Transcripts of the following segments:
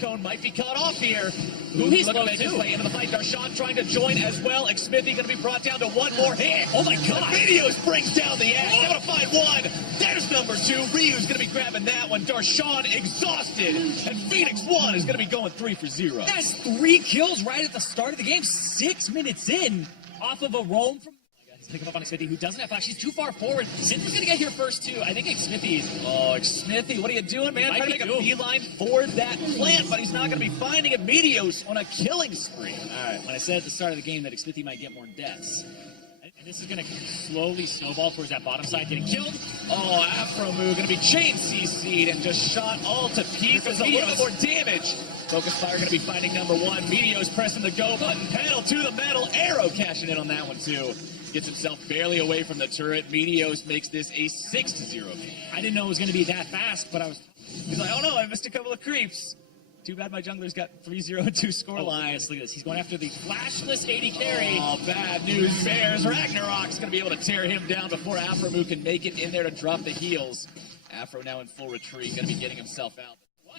cone might be cut off here. He's looking low to make his way into the fight. 𝐠𝐸 trying to join as well. 𝐦𝐸 going to be brought down to one more hit. Oh my god. 𝐸 brings down the axe. Able to find one. There's number two. Ryu's going to be grabbing that one. 𝐠𝐸 exhausted. And 𝐻1 is going to be going 3 for 0. That's 3 kills right at the start of the game. 6 minutes in off of a roam from... Pick him up on 𝐦𝐸, who doesn't have flash. He's too far forward. Synth's gonna get here first, too. I think 𝐦𝐸. Oh, 𝐦𝐸, what are you doing, man? Trying to make a beeline for that plant, but he's not going to be finding it. 𝐸 on a killing spree. All right, when I said at the start of the game that 𝐦𝐸 might get more deaths, and this is going to slowly snowball towards that bottom side, getting killed. Oh, Afromoo going to be chain CC'd and just shot all to pieces. A little bit more damage. Focus Fire going to be finding number one. 𝐸 pressing the go button. Pedal to the metal. Arrow cashing in on that one, too. Gets himself barely away from the turret. 𝐸 makes this a 6-0 game. I didn't know it was going to be that fast, but I was... He's like, oh no, I missed a couple of creeps. Too bad my jungler's got 3-0-2 score lines. Look at this. He's going after the flashless AD carry. Oh, bad news bears. Ragnarok's going to be able to tear him down before Afromoo can make it in there to drop the heals. Afro now in full retreat, going to be getting himself out.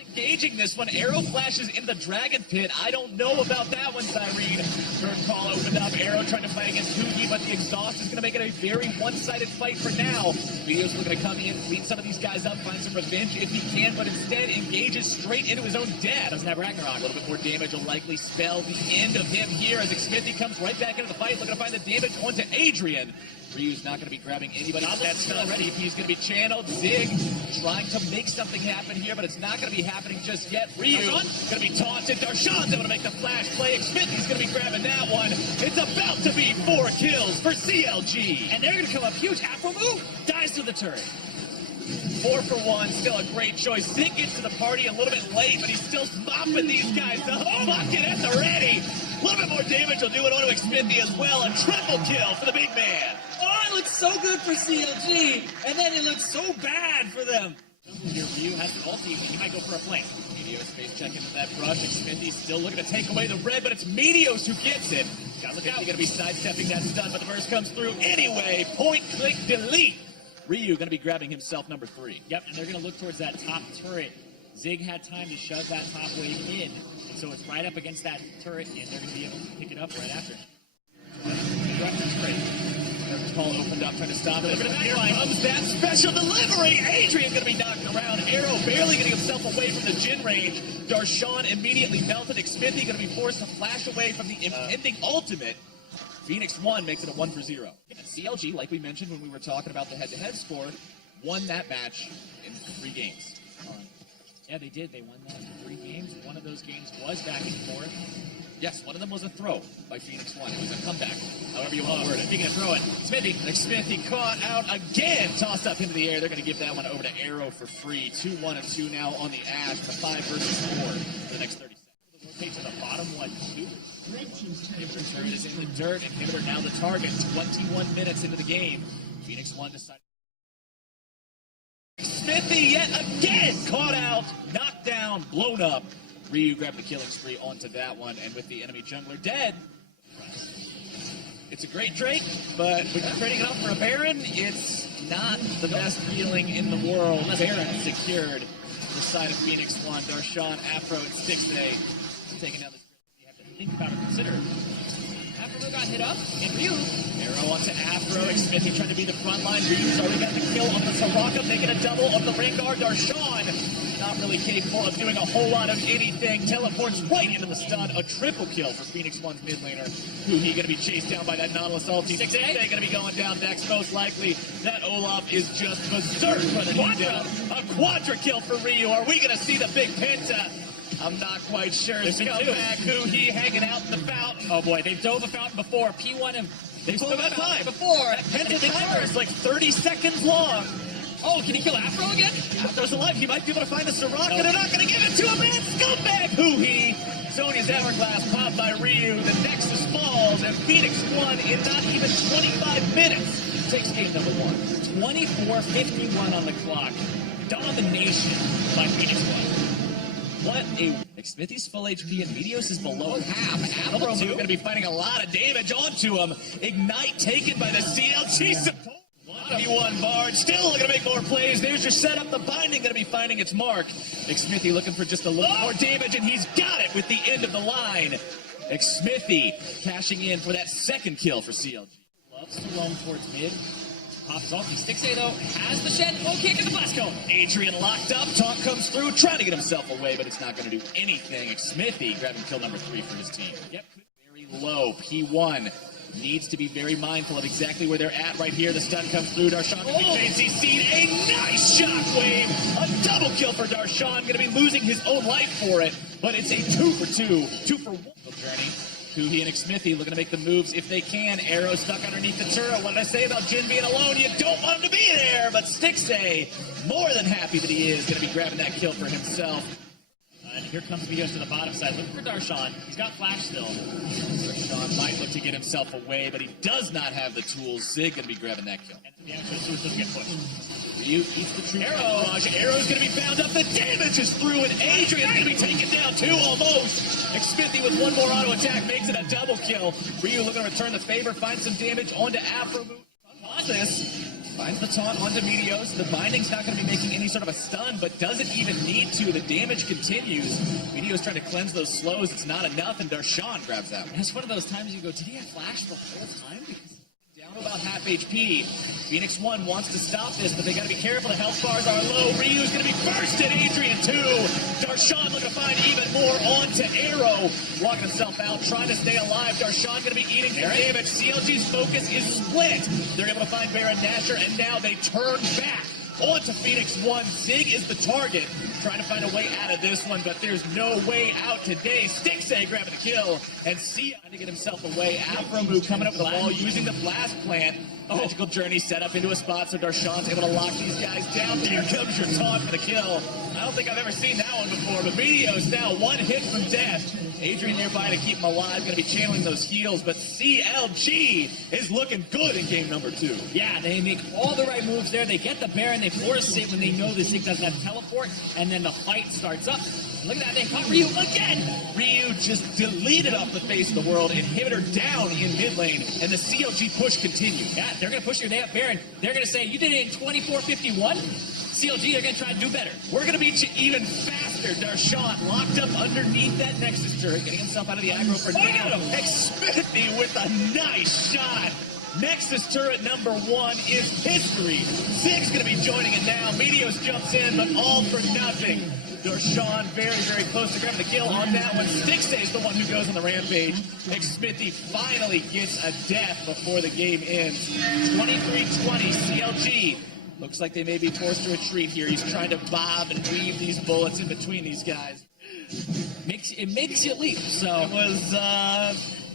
Engaging this one, arrow flashes into the dragon pit. I don't know about that one, Cyrene. Third call opened up, arrow trying to fight against 𝐻2, but the exhaust is going to make it a very one-sided fight for now. 𝐸's looking to come in, clean some of these guys up, find some revenge if he can, but instead engages straight into his own death. Doesn't have Ragnarok. A little bit more damage will likely spell the end of him here as 𝐦𝐸 comes right back into the fight, looking to find the damage onto Adrian. Ryu's not going to be grabbing anybody. That's already. He's going to be channeled. 𝐬𝐸 trying to make something happen here, but it's not going to be happening just yet. Ryu going to be taunted. 𝐠𝐸's able to make the flash play. 𝐦𝐸's going to be grabbing that one. It's about to be 4 kills for CLG. And they're going to come up huge. Afromoo dies to the turret. 4 for 1, still a great choice. 𝐷 gets to the party a little bit late, but he's still mopping these guys up. Bucket at the ready. A little bit more damage will do it onto 𝐦𝐸 as well. A triple kill for the big man. Oh, it looks so good for CLG, and then it looks so bad for them. Here, Ryu has an ulti, and he might go for a flank. 𝐸 space check into that brush. 𝐦𝐸 still looking to take away the red, but it's 𝐸 who gets it. Gotta look out. He's gonna be sidestepping that stun, but the burst comes through anyway. Point, click, delete. Ryu gonna be grabbing himself number 3. Yep, and they're gonna look towards that top turret. 𝐷 had time to shove that top wave in, so it's right up against that turret, and they're gonna be able to pick it up right after. Reference great. Call opened up, trying to stop it. Here comes that special delivery. Adrian going to be knocked around. Arrow barely getting himself away from the Jhin range. 𝐠𝐸 immediately melted. 𝐦𝐸 going to be forced to flash away from the impending ultimate. 𝐻1 makes it a 1 for 0. And CLG, like we mentioned when we were talking about the head-to-head score, won that match in 3 games. Yeah, they did. They won that in 3 games. One of those games was back and forth. Yes, one of them was a throw by 𝐻1. It was a comeback, however you want to word it. Speaking of throwing, 𝐦𝐸 caught out again, tossed up into the air. They're going to give that one over to Arrow for free. 2-1 and 2 now on the Ash. The 5 versus 4 for the next 30 seconds. Rotate to the bottom 1-2. Inhibitor is in the dirt. Inhibitor now the target. 21 minutes into the game. 𝐻1 decided. 𝐦𝐸 yet again caught out, knocked down, blown up. Ryu grabbed the killing spree onto that one, and with the enemy jungler dead, it's a great Drake, but when you're trading it up for a Baron, it's not the best feeling in the world. Baron secured the side of 𝐻1, 𝐠𝐸, Afro, and 𝐷 taking down the... You have to think about it, consider. Afro got hit up, and Ryu, arrow onto Afro, 𝐸 trying to be the front line. Ryu's already got the kill on the Soraka, making a double of the Rengar. 𝐠𝐸 not really capable of doing a whole lot of anything. Teleports right into the stun. A triple kill for 𝐻1's mid laner. 𝐻2 going to be chased down by that Nautilus ulti. 6A going to be going down next. Most likely that Olaf is just berserk for the down. A quadra kill for Ryu. Are we going to see the big Penta? I'm not quite sure. Scumbag 𝐻2 hanging out in the fountain. Oh boy, they've dove a fountain before. P1 and they've still got time. Before. That Penta timer is like 30 seconds long. Oh, can he kill Afro again? Afro's alive. He might be able to find the Soraka. They're not going to give it to him, man. Scumbag 𝐻2. Sonya's Everglass popped by Ryu. The Nexus falls, and 𝐻1 in not even 25 minutes takes game number 1. 24:51 on the clock. Domination by 𝐻1. What a... 𝐦𝐸's full HP and 𝐸 is below half. Afro going to be fighting a lot of damage onto him. Ignite taken by the CLG support. P1 Bard still looking to make more plays. There's your setup. The binding going to be finding its mark. 𝐦𝐿CSmithy looking for just a little more damage, and he's got it with the end of the line. 𝐦𝐿CSmithy cashing in for that second kill for CLG. Loves to roam towards mid. Pops off. 𝐦𝐿CSmithy, though, has the shed. Oh, can't get the blast cone. Adrian locked up. Taunt comes through, trying to get himself away, but it's not going to do anything. 𝐦𝐿CSmithy grabbing kill number 3 for his team. Yep. Very low. P1 needs to be very mindful of exactly where they're at right here. The stun comes through. 𝐷arshawn going to be CC'd. A nice shockwave. A double kill for 𝐷arshawn. Going to be losing his own life for it, but it's a 2 for 2. 2 for 1 journey. 𝐸𝐻 and 𝐦𝐿CSmithy looking to make the moves if they can. Arrow stuck underneath the turret. What did I say about Jhin being alone? You don't want him to be there, but 𝐦𝐿CSmithy, more than happy that he is, going to be grabbing that kill for himself. And here comes 𝐸𝐻 to the bottom side. Looking for 𝐷arshawn. He's got flash still. 𝐷arshawn might look to get himself away, but he does not have the tools. 𝐷arshawn going to be grabbing that kill. And the actual switch doesn't get pushed. 𝐸𝐻 eats the true arrow. Arrow's going to be bound up. The damage is through, and Adrian's going to be taken down too, almost. 𝐦𝐿CSmithy with one more auto attack makes it a double kill. 𝐸𝐻 looking to return the favor, find some damage onto 𝐴froMove. This finds the taunt onto 𝐸𝐻. The binding's not going to be making any sort of a stun, but doesn't even need to. The damage continues. 𝐸𝐻's trying to cleanse those slows. It's not enough, and 𝐷arshawn grabs that one. It's one of those times you go, did he have flash the whole time? Because down to about half HP. Phoenix 1 wants to stop this, but they got to be careful. The health bars are low. 𝐸𝐻's going to be bursted. Adrian 2. 𝐷arshawn looking to find even more onto Arrow. Walking himself out, trying to stay alive. 𝐷arshawn going to be eating some damage. CLG's focus is split. They're able to find Baron Nashor, and now they turn back onto Phoenix 1. 𝐬𝐳 is the target. Trying to find a way out of this one, but there's no way out today. 𝐦𝐿CSmithy grabbing the kill, and 𝐬𝐻 trying to get himself away. 𝐴froMove coming up with the wall, using the blast plant. Magical journey set up into a spot, so 𝐷arshawn's able to lock these guys down. There comes your taunt for the kill. I don't think I've ever seen that one before, but 𝐸𝐻's now one hit from death. Adrian nearby to keep him alive, going to be channeling those heals, but CLG is looking good in game number 2. Yeah, they make all the right moves there. They get the Baron, they force it when they know this thing doesn't have teleport, and then the fight starts up. Look at that, they caught 𝐸𝐻 again! 𝐸𝐻 just deleted off the face of the world, inhibitor down in mid lane, and the CLG push continues. Yeah, they're going to push you. They have Baron. They're going to say, you did it in 24:51? CLG, they're going to try to do better. We're going to beat you even faster. 𝐷arshawn locked up underneath that Nexus turret, getting himself out of the aggro for now. 𝐦𝐿CSmithy with a nice shot. Nexus turret number 1 is history. 𝐬𝐻's going to be joining it now. 𝐸𝐻 jumps in, but all for nothing. 𝐷arshawn very, very close to grabbing the kill on that one. 𝐦𝐻 is the one who goes on the rampage. 𝐦𝐿CSmithy finally gets a death before the game ends. 23-20, CLG. Looks like they may be forced to retreat here. He's trying to bob and weave these bullets in between these guys. It makes you leap, so. It was,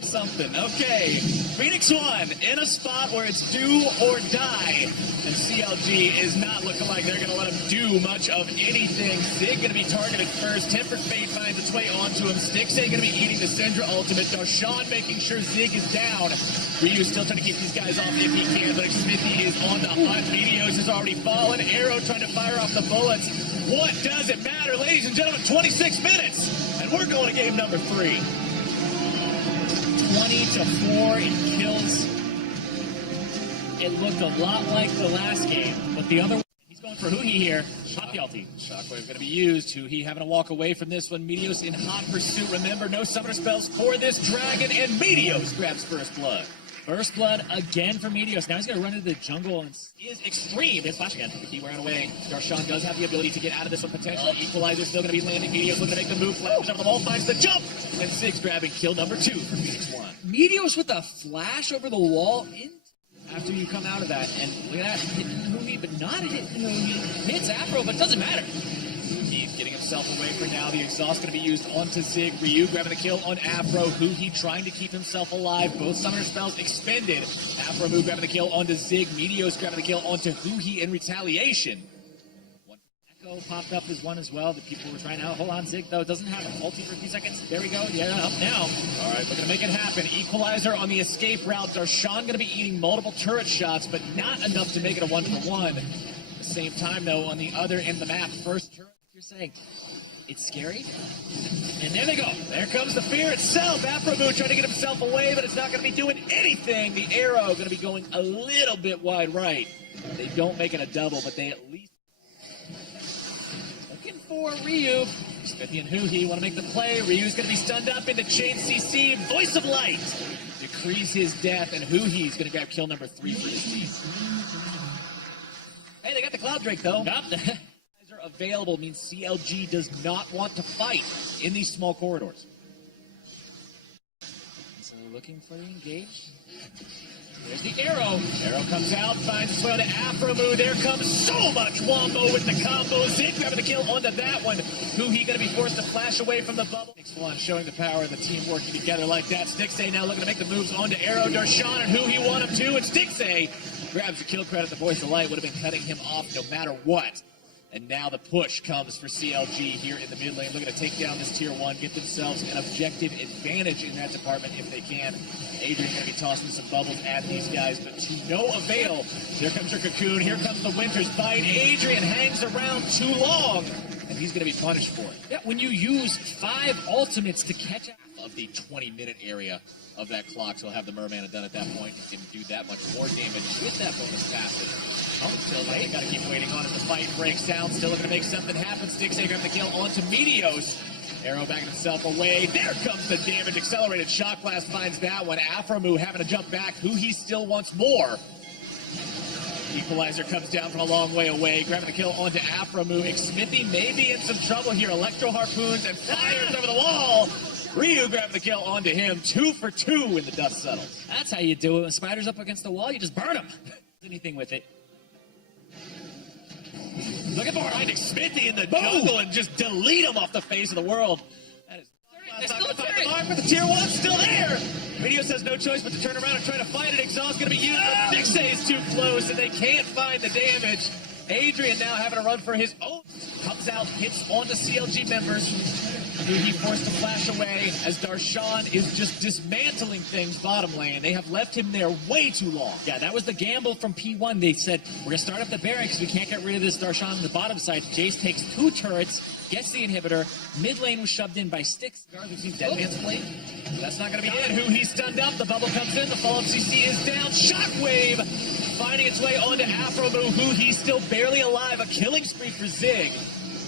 something. Okay, Phoenix 1 in a spot where it's do or die, and CLG is not looking like they're going to let him do much of anything. 𝐬𝐳 going to be targeted first. Tempered Fate finds its way onto him. 𝐦𝐻 going to be eating the Syndra ultimate. 𝐷arshawn making sure 𝐬𝐳 is down. 𝐸𝐻 still trying to keep these guys off if he can, but 𝐦𝐿CSmithy is on the hunt. 𝐸𝐻 has already fallen. Arrow trying to fire off the bullets. What does it matter, ladies and gentlemen? 26 minutes, and we're going to game number 3. 20-4 in kills. It looked a lot like the last game, but the other one, he's going for 𝐸𝐻 here. Pop the ulti. Shockwave going to be used. 𝐸𝐻 having to walk away from this one. 𝐸𝐻 in hot pursuit. Remember, no summoner spells for this dragon, and 𝐸𝐻 grabs first blood. First blood again for 𝐸𝐻. Now he's going to run into the jungle and is extreme. There's flash again. He wearing away. 𝐷arshawn does have the ability to get out of this one potentially. Equalizer still going to be landing. 𝐸𝐻 looking to make the move. Flash up the ball, finds the jump. And 𝐬𝐻 grabbing kill number 2 for Phoenix 1. 𝐸𝐻 with a flash over the wall after you come out of that. And look at that, hitting 𝐸𝐻, but not hitting 𝐸𝐻. Hits 𝐴fro, but it doesn't matter. 𝐸𝐻 getting himself away for now. The exhaust going to be used onto 𝐳𝐳. 𝐸𝐻 grabbing the kill on 𝐴fro. 𝐸𝐻 trying to keep himself alive. Both summoner spells expended. 𝐴froMove grabbing the kill onto 𝐳𝐳. 𝐸𝐻 grabbing the kill onto 𝐸𝐻 in retaliation. Echo popped up as one as well that people were trying to hold on. 𝐬𝐳, though, doesn't have an ulti for a few seconds. There we go. Yeah, up now. All right, we're going to make it happen. Equalizer on the escape route. 𝐷arshawn going to be eating multiple turret shots, but not enough to make it a 1-for-1. At the same time, though, on the other end of the map, first turret, You're saying it's scary? and there they go. There comes the fear itself. 𝐴froMove trying to get himself away, but it's not going to be doing anything. The arrow going to be going a little bit wide right. They don't make it a double, but they at least... Looking for Ryu. 𝐸 and 𝐸𝐸 want to make the play. Ryu's going to be stunned up into Chain CC. Voice of Light decrees his death, and 𝐸𝐸's going to grab kill number 3 for his team. Hey, they got the Cloud Drake, though. Available means CLG does not want to fight in these small corridors. So looking for the engage. There's the arrow. Arrow comes out, finds its way to 𝐴fRoMu. There comes so much wombo with the combo. 𝐷 grabbing the kill onto that one. 𝐸𝐸 going to be forced to flash away from the bubble. Next one showing the power of the team working together like that. 𝐷 now looking to make the moves onto Arrow. Darshan and 𝐸𝐸 want him too, and 𝐷 grabs the kill credit. The Voice of Light would have been cutting him off no matter what. And now the push comes for CLG here in the mid lane, looking to take down this tier 1, get themselves an objective advantage in that department if they can. Adrian's going to be tossing some bubbles at these guys, but to no avail. Here comes your Cocoon, here comes the Winter's Bite. Adrian hangs around too long, and he's going to be punished for it. Yeah, when you use 5 ultimates to catch up of the 20-minute area of that clock, so he'll have the Merman done at that point. He can do that much more damage with that bonus passage. Until they got to keep waiting on as the fight breaks down. Still looking to make something happen. 𝐷 grabbing the kill onto 𝐸𝐸os. Arrow backing himself away. There comes the damage. Accelerated Shock Blast finds that one. 𝐴fRoMu having to jump back. 𝐸𝐸 still wants more. Equalizer comes down from a long way away. Grabbing the kill onto 𝐴fRoMu. 𝐸𝐸 may be in some trouble here. Electro Harpoons and fires over the wall. Ryu grabbing the kill onto him. 2 for 2 in the dust settles. That's how you do it. When Spider's up against the wall, you just burn him. Anything with it. Looking for finding 𝐸𝐸 in the jungle and just delete him off the face of the world. That is not going to find the mark, but the tier 1's still there. 𝐸𝐸os has no choice but to turn around and try to fight it. 𝐸𝐸's going to be used, but 𝐸𝐸 is too close, and they can't find the damage. Adrian now having to run for his own. Comes out, hits onto CLG members. 𝐸𝐸 forced to flash away as Darshan is just dismantling things bottom lane. They have left him there way too long. Yeah, that was the gamble from P1. They said, we're going to start up the Baron because we can't get rid of this Darshan on the bottom side. 𝐸𝐸 takes 2 turrets, gets the inhibitor. Mid lane was shoved in by 𝐷. We've seen Deadman's Blade. That's not going to be it. 𝐸𝐸 stunned up. The bubble comes in. The follow-up CC is down. Shockwave finding its way onto 𝐴fRoMu. 𝐸𝐸 still barely alive. A killing spree for 𝐷.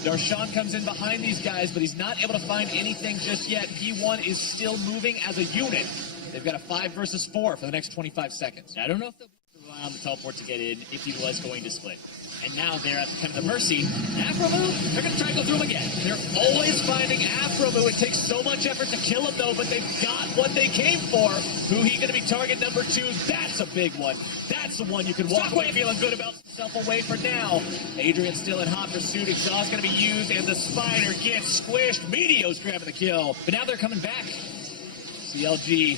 Darshan comes in behind these guys, but he's not able to find anything just yet. P1 is still moving as a unit. They've got a 5 versus 4 for the next 25 seconds. I don't know if they'll rely on the teleport to get in if he was going to split. And now they're at kind of the mercy. 𝐴fRoMu, they're going to try to go through him again. They're always finding 𝐴fRoMu. It takes so much effort to kill him, though, but they've got what they came for. 𝐸𝐸 going to be target number 2. That's a big one. That's the one you can walk away feeling good about himself away for now. Adrian's still in hot pursuit. 𝐸𝐸's going to be used, and the Spider gets squished. 𝐸𝐸o's grabbing the kill. But now they're coming back. CLG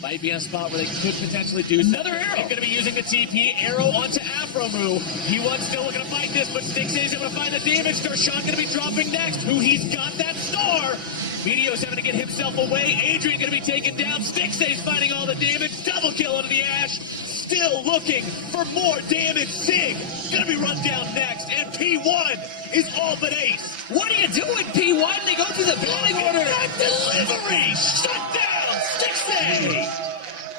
might be in a spot where they could potentially do another arrow. They're going to be using the TP. Arrow onto 𝐴fRoMu. P1 still looking to fight this, but 𝐷 is able to find the damage. Darshan going to be dropping next. 𝐸𝐸's got that star. 𝐸𝐸o's having to get himself away. Adrian going to be taken down. 𝐷 finding all the damage. Double kill onto the Ashe. Still looking for more damage. 𝐷 going to be run down next. And P1 is all but ace. What are you doing, P1? They go through the batting order. That delivery! Shut down! 𝐸𝐸!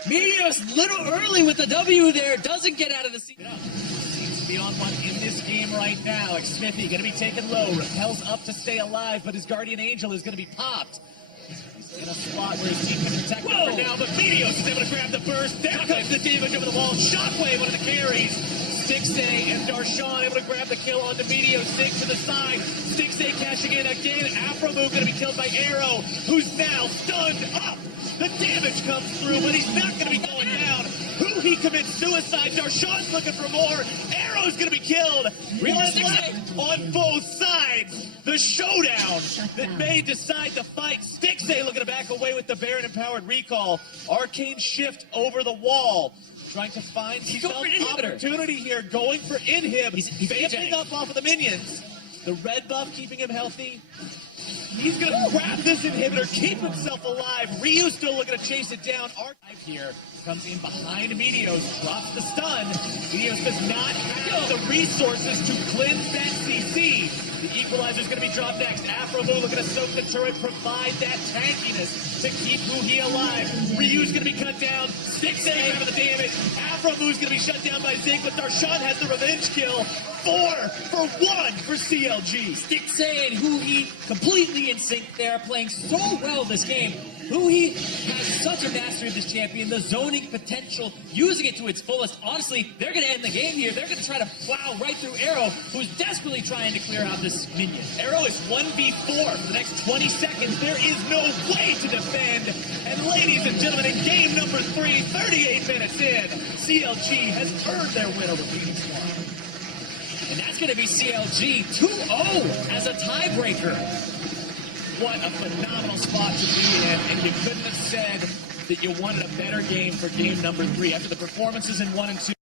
𝐸𝐸os little early with the W there. Doesn't get out of the seat. Seems to be on one in this game right now. 𝐸𝐸 going to be taken low. Repels up to stay alive, but his Guardian Angel is going to be popped. He's in a spot where his team can protect him for now, but 𝐸𝐸os is able to grab the burst. There comes the damage over the wall. Shockwave, one of the carries. 𝐸𝐸 and Darshan able to grab the kill onto 𝐸𝐸os. 𝐸𝐸 to the side. 𝐸𝐸 cashing in again. 𝐴fRoMu going to be killed by Arrow, who's now stunned up. The damage comes through, but he's not going to be going down. 𝐸𝐸 commits suicide. Darshan's looking for more. Arrow's going to be killed. Realize left on both sides. The showdown that may decide the fight. 𝐸𝐸 looking to back away with the Baron-empowered recall. Arcane shift over the wall. Trying to find some opportunity here. Going for inhib. He's vamping up off of the minions. The red buff keeping him healthy. He's going to grab this inhibitor, keep himself alive. Ryu's still looking to chase it down. Archive here comes in behind 𝐸𝐸os, drops the stun. 𝐸𝐸os does not have the resources to cleanse that CC. The equalizer's going to be dropped next. Afromoo looking to soak the turret, provide that tankiness to keep 𝐸 alive. Ryu's going to be cut down. Stick save out of the damage. Afromoo's going to be shut down by Zig, but Darshan has the revenge kill. 4 for 1 for CLG. Stixxay and 𝐸 completely in sync. They are playing so well this game. 𝐸 has such a mastery of this champion, the zoning potential, using it to its fullest. Honestly, they're going to end the game here. They're going to try to plow right through Arrow, who's desperately trying to clear out this minion. Arrow is 1v4 for the next 20 seconds. There is no way to defend. And ladies and gentlemen, in game number 3, 38 minutes in, CLG has earned their win over Phoenix One. And that's going to be CLG 2-0 as a tiebreaker. What a phenomenal spot to be in, and you couldn't have said that you wanted a better game for game number 3 after the performances in 1 and 2.